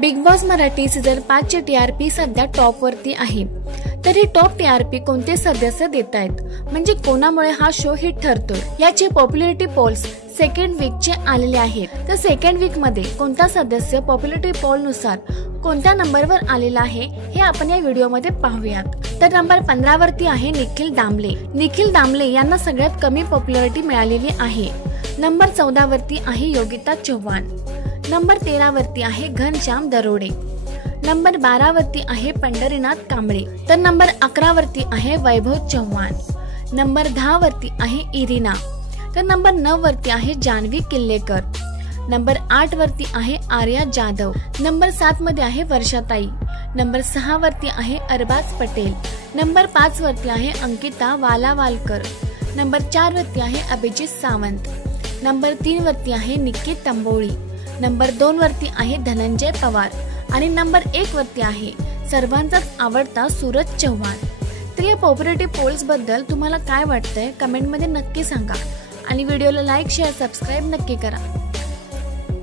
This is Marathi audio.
बिग बॉस मराठी सीझन 5 ची टीआरपी सध्या टॉप वरती आहे। तर ही टॉप टीआरपी कोणते सदस्य देत आहेत, म्हणजे कोणामुळे हा शो हिट ठरतोय, याचे पॉप्युलॅरिटी पोल्स सेकंड वीक चे आलेले आहेत। तर सेकंड वीक मध्ये कोणता सदस्य पॉप्युलॅरिटी पोल नुसार कोणत्या नंबरवर आलेला आहे हे आपण या व्हिडिओ मध्ये पाहूयात। तर नंबर 15 वरती आहे निखिल दामले। निखिल दामले यांना सगळ्यात कमी पॉप्युलॅरिटी मिळालेली आहे। नंबर 14 वरती आहे योगिता चव्हाण। नंबर 13 वरती आहे घनश्याम दरोडे। नंबर 12 वरती आहे पंढरीनाथ कांबळे। तर नंबर 11 वरती आहे वैभव चव्हाण। नंबर 10 वरती आहे इरिना। तर नंबर 9 वरती आहे जान्हवी किल्लेकर। नंबर 8 वरती आहे आर्या जाधव। नंबर 7 मध्ये आहे वर्षाताई। नंबर 6 वरती आहे अरबाज पटेल। नंबर 5 वरती आहे अंकिता वालावालकर। नंबर 4 वरती आहे अभिजित सावंत। नंबर 3 वरती आहे निकित तंबोळी। नंबर 2 वरती आहे धनंजय पवार आणि नंबर 1 वरती आहे सर्वांचाच आवडता सूरज चव्हाण। तर या पॉप्युलॅरिटी पोल्स बद्दल तुम्हाला काय वाटतंय कमेंट मध्ये नक्की सांगा आणि व्हिडिओला लाईक शेअर सबस्क्राइब नक्की करा।